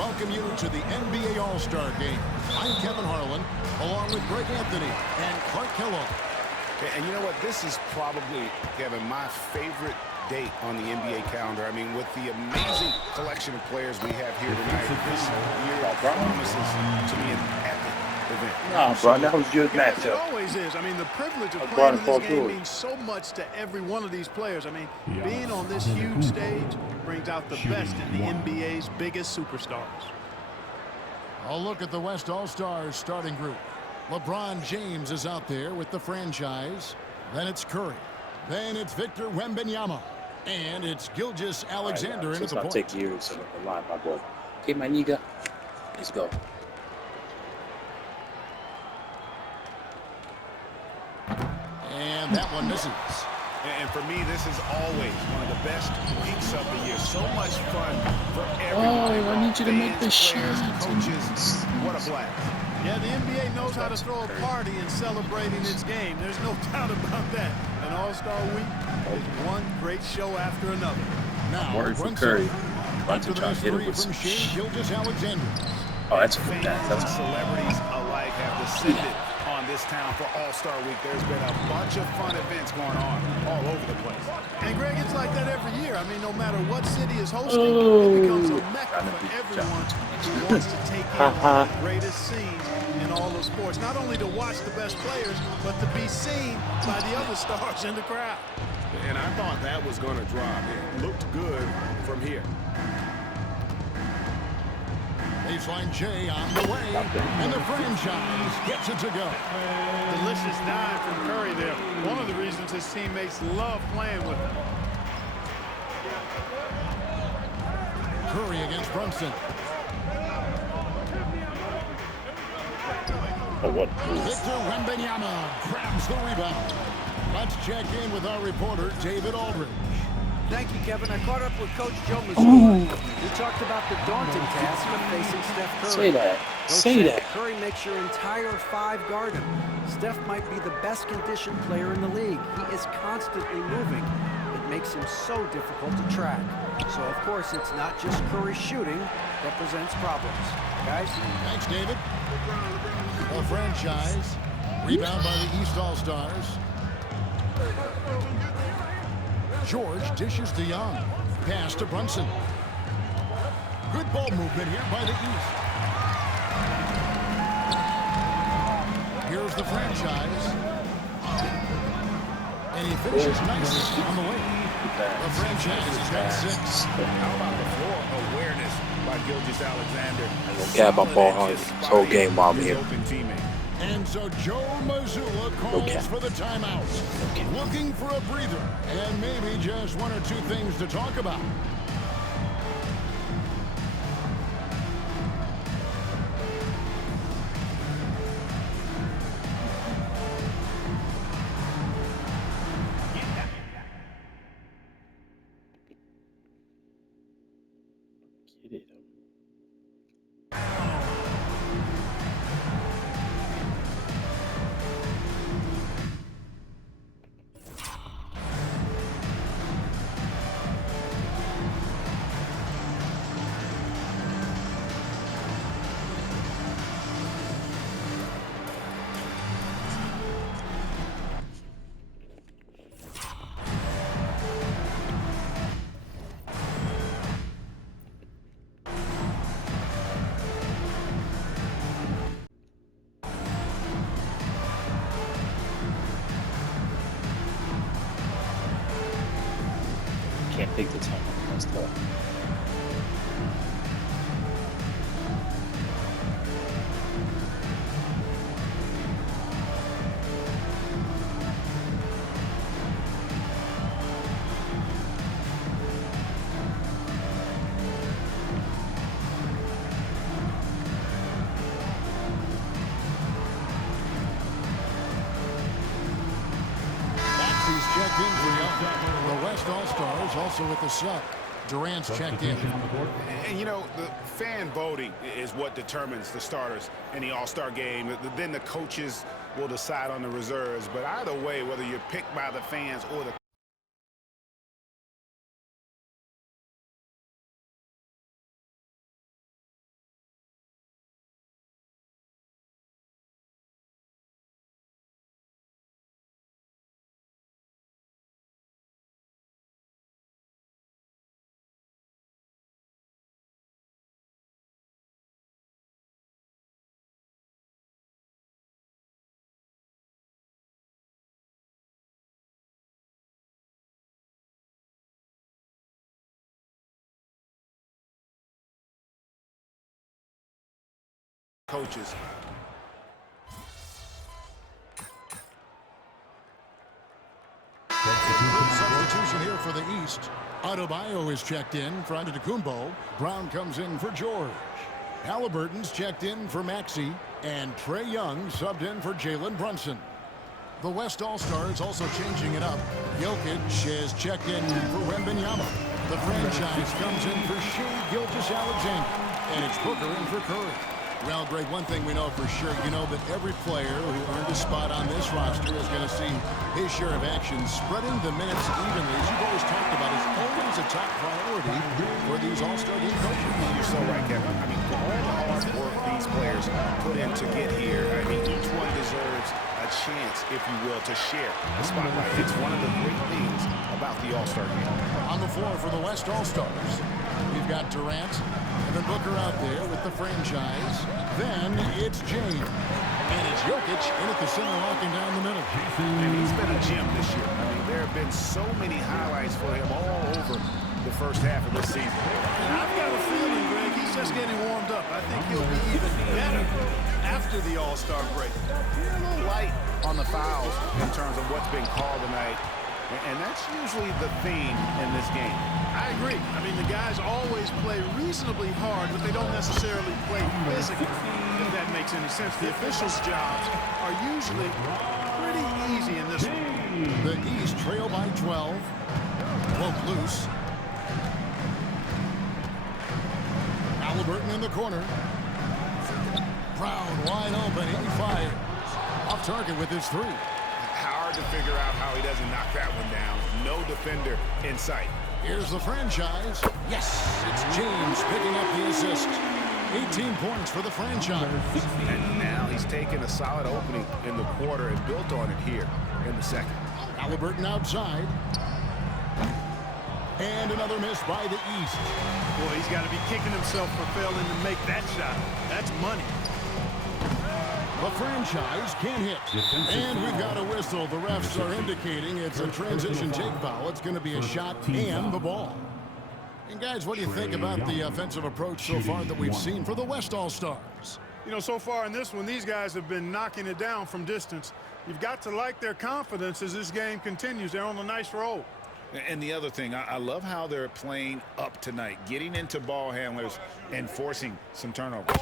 welcome you to the NBA All-Star Game. I'm Kevin Harlan, along with Greg Anthony and Clark Kellogg. And you know what? This is probably, Kevin, my favorite date on the NBA calendar. I mean, with the amazing collection of players we have here tonight, this year promises to be an epic event. Nah, bro, that was your matchup. It always is. I mean, the privilege of playing in this game means so much to every one of these players. I mean, being on this huge stage brings out the best in the NBA's biggest superstars. I'll look at the West All-Stars starting group. LeBron James is out there with the franchise. Then it's Curry. Then it's Victor Wembanyama. And it's Gilgeous Alexander into the point. I'll take years a lot, my boy. Okay, my nigga. Let's go. And that one misses. And for me, this is always one of the best weeks of the year. So much fun for everyone. Oh, I need you to make this shot. Coaches, what a blast. Yeah, the NBA knows how to throw a party in celebrating its game. There's no doubt about that. An All-Star Week is one great show after another. Now, Word for Curry. After Trying to hit it with from Shea Gilgeous-Alexander. Oh, that's a good pass. Fans and celebrities alike have descended on this town for All-Star Week. There's been a bunch of fun events going on all over the place. And Greg, it's like that every year. I mean, no matter what city is hosting, it becomes a mecca for everyone who wants to take in one of the greatest scenes in all of sports. Not only to watch the best players, but to be seen by the other stars in the crowd. And I thought that was going to drop. It looked good from here. Baseline J on the way, and the franchise gets it to go. Delicious dime from Curry there. One of the reasons his teammates love playing with him. Curry against Brunson. Oh, what? Victor Wembanyama grabs the rebound. Let's check in with our reporter, David Aldridge. Thank you, Kevin. I caught up with Coach Joe Mazzulla. We talked about the daunting task of facing Steph Curry. Say that. Say that. Curry makes your entire five guard him. Steph might be the best conditioned player in the league. He is constantly moving. It makes him so difficult to track. So, of course, it's not just Curry shooting that presents problems. Guys? Thanks, David. A franchise. Rebound by the East All-Stars. George dishes to Young. Pass to Brunson. Good ball movement here by the East. Here's the franchise. And he finishes nicely on the way. The franchise has got 6. How about the floor awareness by Gilgeous-Alexander? I'm going to cap my ball hard this whole game while I'm here. And so Joe Mazzulla calls for the timeout. Looking for a breather and maybe just one or two things to talk about. Get it. Can't take the time. That's tough. Checked in for you. The West All-Stars also with the sub. Durant's checked in. And, you know, the fan voting is what determines the starters in the All-Star game. Then the coaches will decide on the reserves. But either way, whether you're picked by the fans or the coaches. Substitution here for the East. Adebayo is checked in for Antetokounmpo. Brown comes in for George. Halliburton's checked in for Maxey. And Trae Young subbed in for Jalen Brunson. The West All-Stars also changing it up. Jokic is checked in for Wembanyama. The franchise comes in for Shea Gilgeous-Alexander. And it's Booker in for Curry. Well, Greg, one thing we know for sure, you know that every player who earned a spot on this roster is going to see his share of action. Spreading the minutes evenly, as you've always talked about, is always a top priority for these All-Star game coaches. You're so right, Kevin. I mean, for all the hard work these players put in to get here, I mean, each one deserves a chance, if you will, to share the spotlight. It's one of the great things about the All-Star game. On the floor for the West All-Stars, we've got Durant, and then Booker out there with the franchise. Then it's James. And it's Jokic in at the center, locking down the middle. And he's been a gem this year. I mean, there have been so many highlights for him all over the first half of this season. And I've got a feeling, Greg, he's just getting warmed up. I think he'll be even better after the All-Star break. You're a little light on the fouls in terms of what's been called tonight. And that's usually the theme in this game. I agree. I mean, the guys always play reasonably hard, but they don't necessarily play physically, if that makes any sense. The officials' jobs are usually pretty easy in this one. The East trail by 12. Poke loose. Halliburton in the corner. Brown wide open. He fires. Off target with his three. Hard to figure out how he doesn't knock that one down. No defender in sight. Here's the franchise. Yes, it's James picking up the assist. 18 points for the franchise. And now he's taken a solid opening in the quarter and built on it here in the second. Halliburton outside. And another miss by the East. Boy, he's got to be kicking himself for failing to make that shot. That's money. The franchise can hit. And we've got a whistle. The refs are indicating it's a transition take foul. It's going to be a shot and the ball. And guys, what do you think about the offensive approach so far that we've seen for the West All-Stars? You know, so far in this one, these guys have been knocking it down from distance. You've got to like their confidence as this game continues. They're on a nice roll. And the other thing, I love how they're playing up tonight, getting into ball handlers and forcing some turnovers.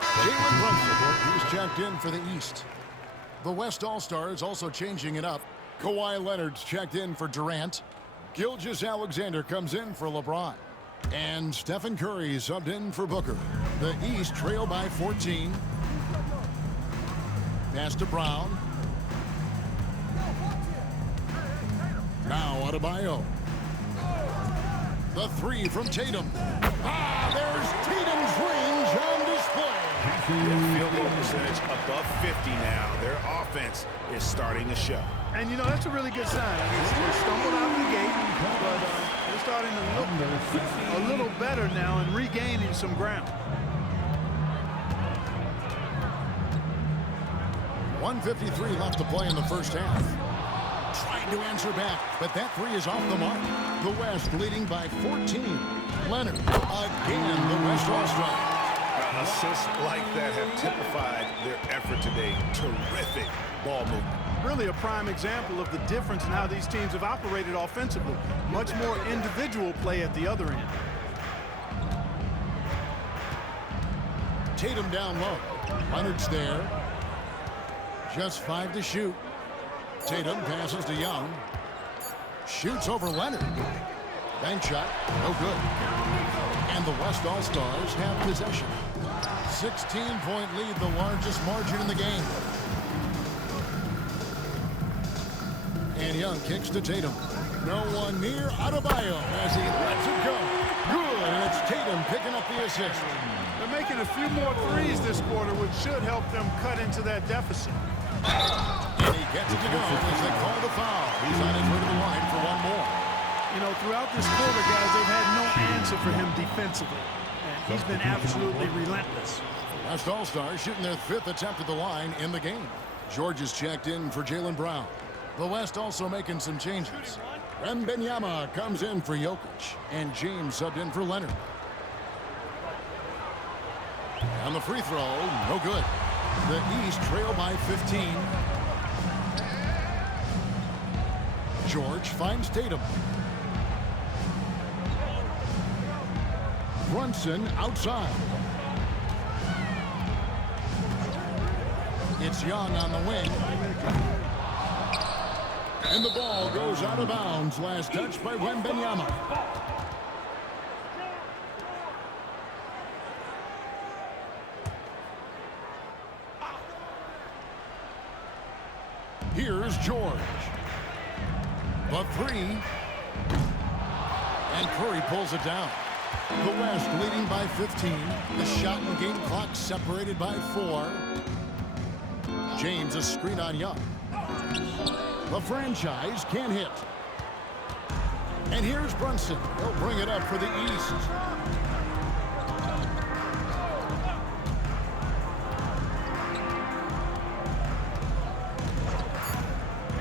Jalen Brunson, who's checked in for the East. The West All-Stars also changing it up. Kawhi Leonard's checked in for Durant. Gilgeous-Alexander comes in for LeBron. And Stephen Curry subbed in for Booker. The East trail by 14. Pass to Brown. Now Adebayo. The three from Tatum. There's Tatum's range on display. Field goal percentage above 50 now. Their offense is starting to show. And, you know, that's a really good sign. I mean, they stumbled out of the gate, but they're starting to look a little better now and regaining some ground. 1:53 left to play in the first half. Trying to answer back, but that three is off the mark. The West leading by 14. Leonard, again, the West All-Star. Assists like that have typified their effort today. Terrific ball movement. Really a prime example of the difference in how these teams have operated offensively. Much more individual play at the other end. Tatum down low. Leonard's there. Just 5 to shoot. Tatum passes to Young. Shoots over Leonard. Bank shot, no good. And the West All-Stars have possession. 16-point lead, the largest margin in the game. And Young kicks to Tatum. No one near Adebayo as he lets it go. Good, and it's Tatum picking up the assist. They're making a few more threes this quarter, which should help them cut into that deficit. And he gets it to go as they call the foul. He's on his way to the line for one more. You know, throughout this quarter, guys, they've had no answer for him defensively. And he's been absolutely relentless. West All-Stars shooting their 5th attempt at the line in the game. George is checked in for Jalen Brown. The West also making some changes. Wembanyama comes in for Jokic. And James subbed in for Leonard. On the free throw, no good. The East trail by 15. George finds Tatum. Brunson outside. It's Young on the wing. And the ball goes out of bounds. Last touch by Wembanyama. Here's George. The three. And Curry pulls it down. The West leading by 15. The shot and game clock separated by 4. James a screen on Young. The franchise can't hit. And here's Brunson. He'll bring it up for the East.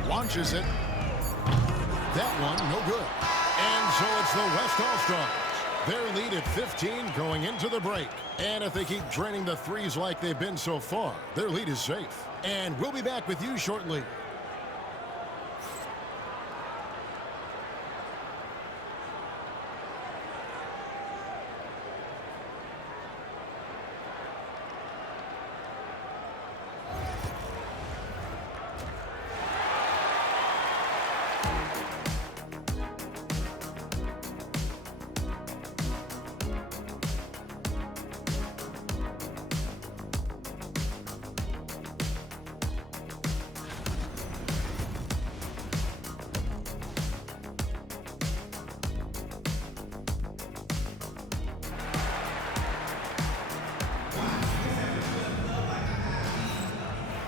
Launches it. That one, no good. And so it's the West All-Stars. Their lead at 15 going into the break. And if they keep draining the threes like they've been so far, their lead is safe. And we'll be back with you shortly.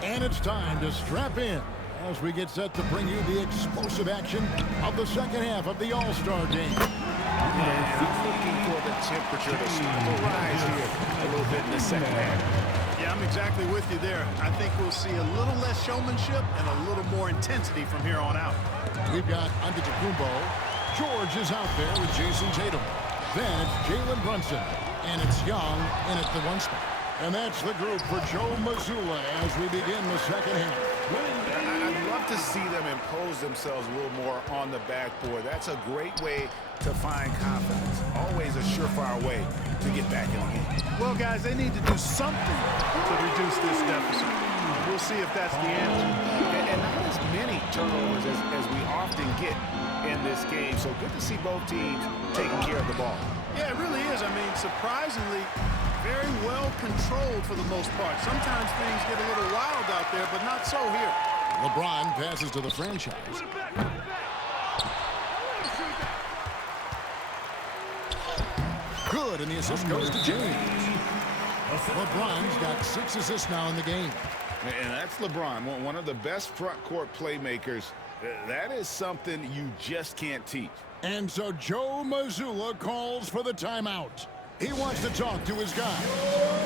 And it's time to strap in as we get set to bring you the explosive action of the second half of the All-Star game. And I'm looking for the temperature to start to rise here a little bit in the second half. Yeah, I'm exactly with you there. I think we'll see a little less showmanship and a little more intensity from here on out. We've got Antetokounmpo. George is out there with Jason Tatum. Then it's Jalen Brunson. And it's Young in at the 1 spot. And that's the group for Joe Mazzulla as we begin the second half. I'd love to see them impose themselves a little more on the backboard. That's a great way to find confidence. Always a surefire way to get back in the game. Well, guys, they need to do something to reduce this deficit. We'll see if that's the answer. And not as many turnovers as we often get in this game. So good to see both teams taking care of the ball. Yeah, it really is. I mean, surprisingly, very well controlled for the most part. Sometimes things get a little wild out there, but not so here. LeBron passes to the franchise. Good, and the assist goes to James. LeBron's got 6 assists now in the game. And that's LeBron, one of the best front court playmakers. That is something you just can't teach. And so Joe Mazzulla calls for the timeout. He wants to talk to his guys.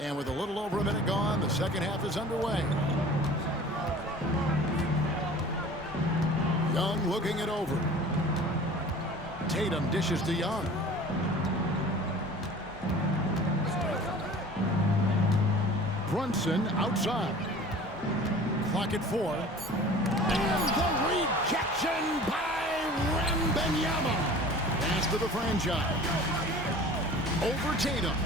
And with a little over a minute gone, the second half is underway. Young looking it over. Tatum dishes to Young. Brunson outside. Clock at 4. And the rejection by Wembanyama. Pass to the franchise. Over Tatum.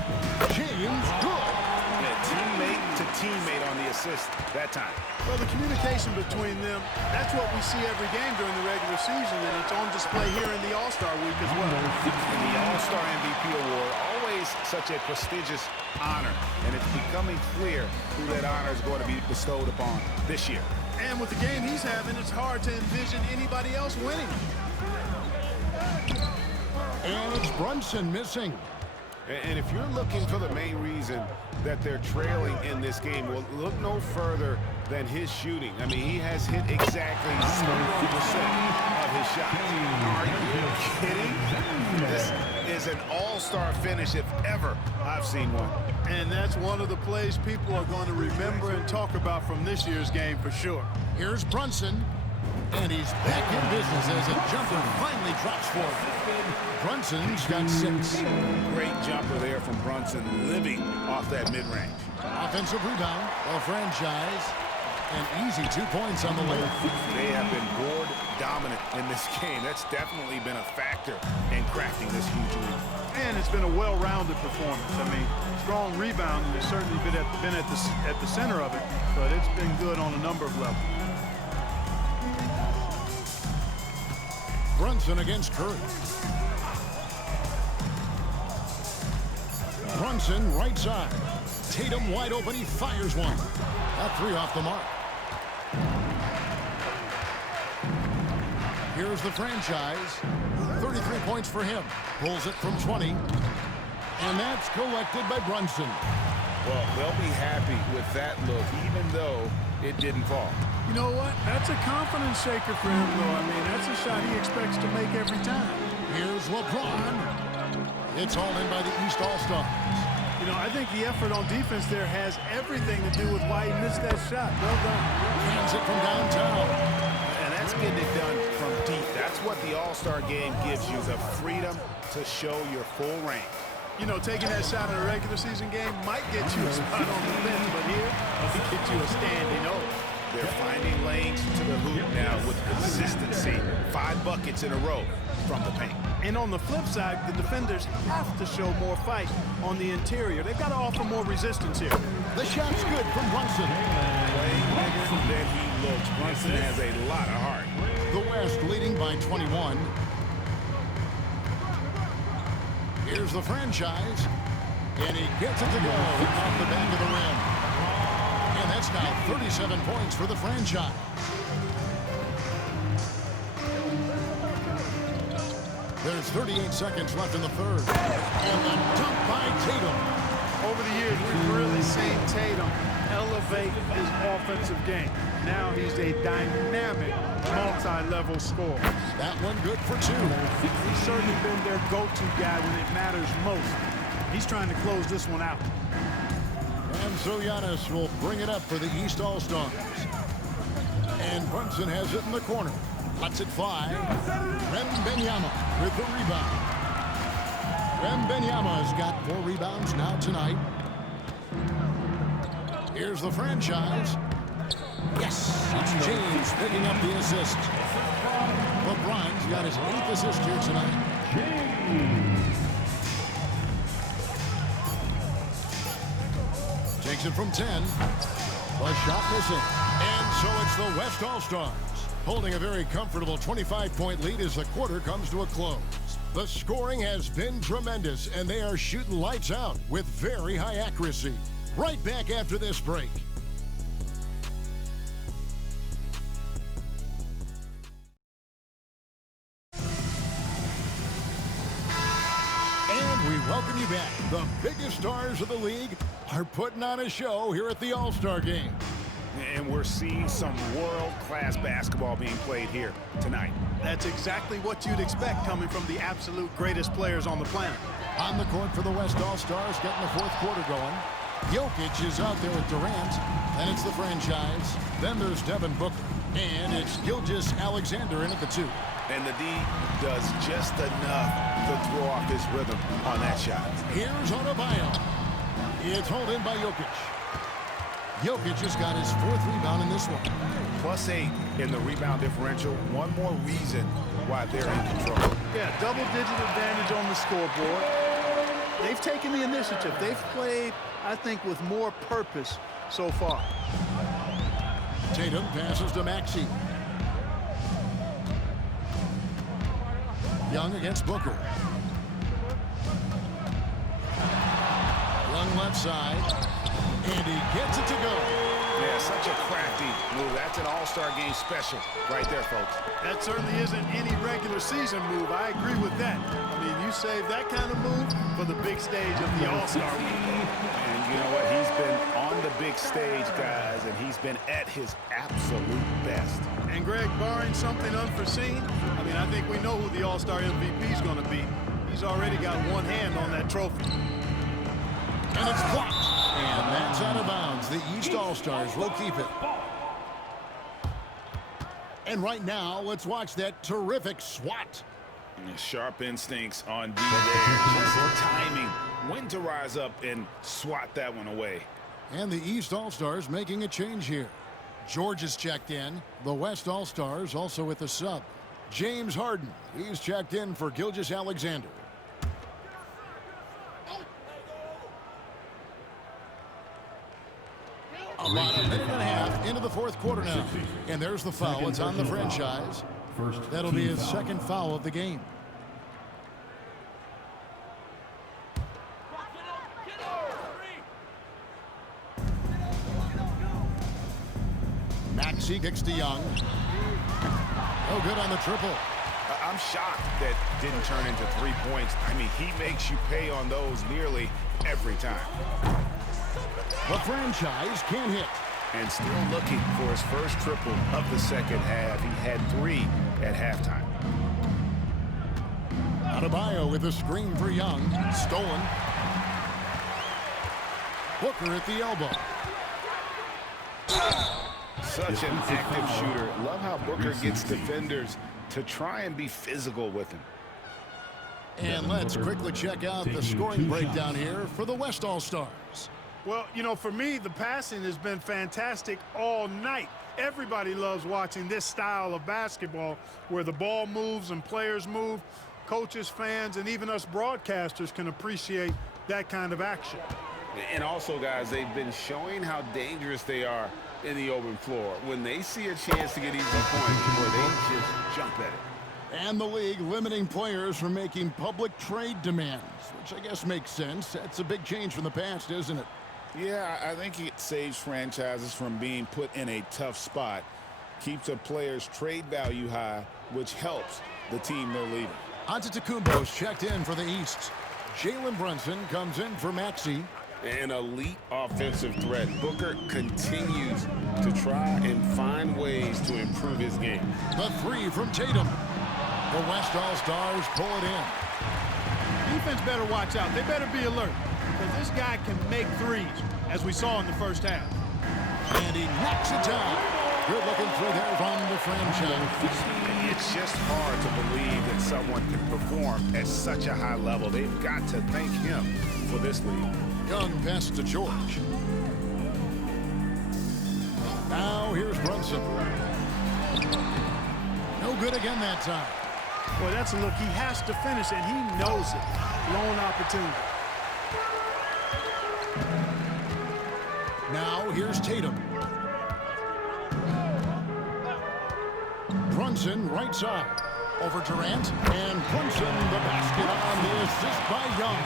James good. Yeah, teammate to teammate on the assist that time. Well, the communication between them, that's what we see every game during the regular season, and it's on display here in the All-Star week as well. And the All-Star MVP award, always such a prestigious honor, and it's becoming clear who that honor is going to be bestowed upon this year. And with the game he's having, it's hard to envision anybody else winning. And it's Brunson missing. And if you're looking for the main reason that they're trailing in this game, well, look no further than his shooting. I mean, he has hit exactly 71% of his shots. Are you kidding? This is an all-star finish if ever I've seen one. And that's one of the plays people are going to remember and talk about from this year's game for sure. Here's Brunson. And he's back in business as a jumper finally drops for him. Brunson's got 6. Great jumper there from Brunson, living off that mid-range. Offensive rebound, a franchise, and easy 2 points on the way. They have been board dominant in this game. That's definitely been a factor in crafting this huge lead. And it's been a well-rounded performance. I mean, strong rebounding has certainly been at the center of it, but it's been good on a number of levels. Brunson against Curry. Brunson right side. Tatum wide open. He fires one. That 3 off the mark. Here's the franchise. 33 points for him. Pulls it from 20. And that's collected by Brunson. Well, they'll be happy with that look, even though it didn't fall. You know what? That's a confidence shaker for him, though. I mean, that's a shot he expects to make every time. Here's LeBron. It's all in by the East All-Stars. You know, I think the effort on defense there has everything to do with why he missed that shot. Well done. Hands it from downtown. And that's getting it done from deep. That's what the All-Star game gives you, the freedom to show your full range. You know, taking that shot in a regular season game might get you a spot on the bench, but here, it gets you a standing O. They're finding lanes to the hoop now with consistency. 5 buckets in a row from the paint. And on the flip side, the defenders have to show more fight on the interior. They've got to offer more resistance here. The shot's good from Brunson. Playing bigger than he looks. Brunson has a lot of heart. The West leading by 21. Here's the franchise. And he gets it to go off the back of the rim. And that's now 37 points for the franchise. There's 38 seconds left in the third. And the dunk by Tatum. Over the years, we've really seen Tatum elevate his offensive game. Now he's a dynamic, multi-level scorer. That one good for 2. He's certainly been their go-to guy when it matters most. He's trying to close this one out. And so Giannis will bring it up for the East All-Stars. And Brunson has it in the corner. Lets it fly. Wembanyama with the rebound. Wembanyama has got 4 rebounds now tonight. Here's the franchise. Yes, it's James picking up the assist. LeBron's got his 8th assist here tonight. Takes it from 10. A shot missing. And so it's the West All-Stars holding a very comfortable 25-point lead as the quarter comes to a close. The scoring has been tremendous, and they are shooting lights out with very high accuracy. Right back after this break. And we welcome you back. The biggest stars of the league are putting on a show here at the All-Star Game. And we're seeing some world-class basketball being played here tonight. That's exactly what you'd expect coming from the absolute greatest players on the planet. On the court for the West All-Stars, getting the 4th quarter going. Jokic is out there with Durant. Then it's the franchise. Then there's Devin Booker. And it's Gilgeous-Alexander in at the 2. And the D does just enough to throw off his rhythm on that shot. Here's Adebayo. It's hauled in by Jokic. Jokic just got his 4th rebound in this one. +8 in the rebound differential. One more reason why they're in control. Yeah, double-digit advantage on the scoreboard. They've taken the initiative. They've played, I think, with more purpose so far. Tatum passes to Maxey. Young against Booker. Young left side. And he gets it to go. Yeah, such a crafty move. That's an all-star game special right there, folks. That certainly isn't any regular season move. I agree with that. I mean, you save that kind of move for the big stage of the All-Star week. And you know what? He's been on the big stage, guys, and he's been at his absolute best. And, Greg, barring something unforeseen, I mean, I think we know who the All-Star MVP is going to be. He's already got one hand on that trophy. And it's blocked. And that's out of bounds. The East All-Stars will keep it. And right now, let's watch that terrific swat. Sharp instincts on D there. Just timing. When to rise up and swat that one away. And the East All-Stars making a change here. George is checked in. The West All-Stars also with a sub. James Harden. He's checked in for Gilgeous-Alexander. About a minute and a half into the 4th quarter now. And there's the foul. It's on the franchise. That'll be his 2nd foul of the game. Maxey kicks to Young. No good on the triple. I'm shocked that didn't turn into 3 points. I mean, he makes you pay on those nearly every time. The franchise can't hit. And still looking for his first triple of the 2nd half. He had 3 at halftime. Adebayo with a screen for Young. Stolen. Booker at the elbow. Such an active shooter. Love how Booker gets defenders to try and be physical with him. And let's quickly check out the scoring breakdown here for the West All-Stars. Well, you know, for me, the passing has been fantastic all night. Everybody loves watching this style of basketball where the ball moves and players move. Coaches, fans, and even us broadcasters can appreciate that kind of action. And also, guys, they've been showing how dangerous they are in the open floor. When they see a chance to get easy points, boy, they just jump at it. And the league limiting players from making public trade demands, which I guess makes sense. That's a big change from the past, isn't it? Yeah, I think it saves franchises from being put in a tough spot, keeps a player's trade value high, which helps the team they're leading. Antetokounmpo's checked in for the East. Jalen Brunson comes in for Maxey. An elite offensive threat. Booker continues to try and find ways to improve his game. The 3 from Tatum. The West All-Stars pull it in. Defense better watch out. They better be alert because this guy can make threes, as we saw in the first half. And he knocks it down. Good looking through there from the franchise. It's just hard to believe that someone can perform at such a high level. They've got to thank him for this lead. Young pass to George. Now here's Brunson. No good again that time. Boy, that's a look. He has to finish, and he knows it. Lone opportunity. Now here's Tatum. Brunson right side. Over Durant. And Brunson the basket on the assist by Young.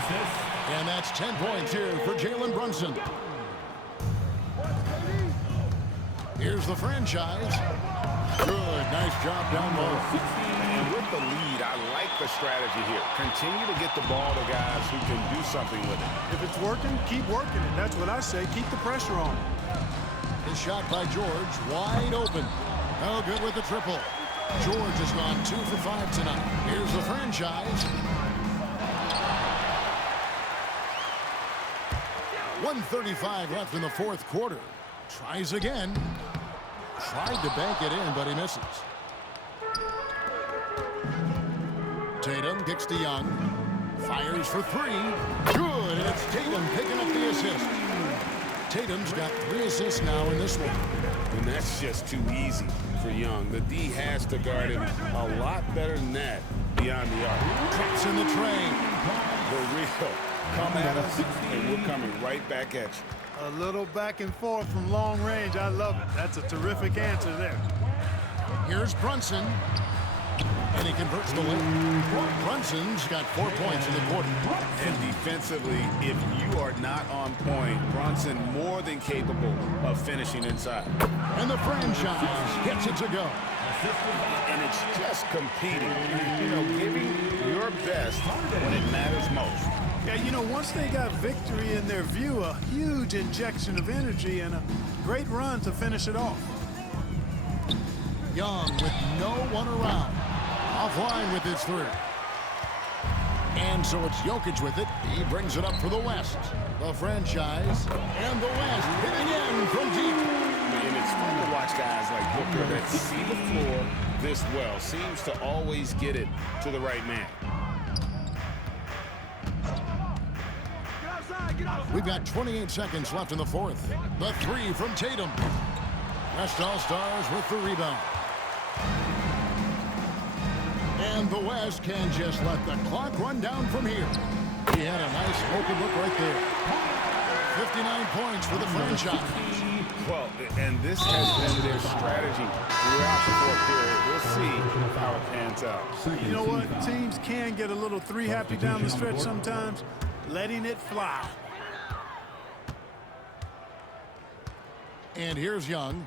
And that's 10 points here for Jalen Brunson. Here's the franchise. Good, nice job down low. And with the lead, I like the strategy here. Continue to get the ball to guys who can do something with it. If it's working, keep working it. That's what I say. Keep the pressure on. His shot by George, wide open. No good with the triple. George has gone 2 for 5 tonight. Here's the franchise. 1:35 left in the fourth quarter. Tries again. Tried to bank it in, but he misses. Tatum kicks to Young. Fires for three. Good, and it's Tatum picking up the assist. Tatum's got 3 assists now in this one. And that's just too easy for Young. The D has to guard him a lot better than that beyond the arc. Traps in the train. The real. Come at us, and we're coming right back at you. A little back and forth from long range. I love it. That's a terrific answer there. Here's Brunson. And he converts the lane. Brunson's got 4 points in the quarter. And defensively, if you are not on point, Brunson more than capable of finishing inside. And the franchise gets it to go. And it's just competing, you know, giving your best when it matters most. Yeah, you know, once they got victory in their view, a huge injection of energy and a great run to finish it off. Young with no one around. Offline with his 3. And so it's Jokic with it. He brings it up for the West. The franchise and the West hit again from deep. And it's fun to watch guys like Booker that see the floor this well. Seems to always get it to the right man. We've got 28 seconds left in the fourth. The 3 from Tatum. West All-Stars with the rebound. And the West can just let the clock run down from here. He had a nice open look right there. 59 points for the franchise. Well, and this has been their strategy throughout the fourth period. We'll see how it pans out. You know what? Teams can get a little 3 happy down the stretch sometimes. Letting it fly. And here's Young.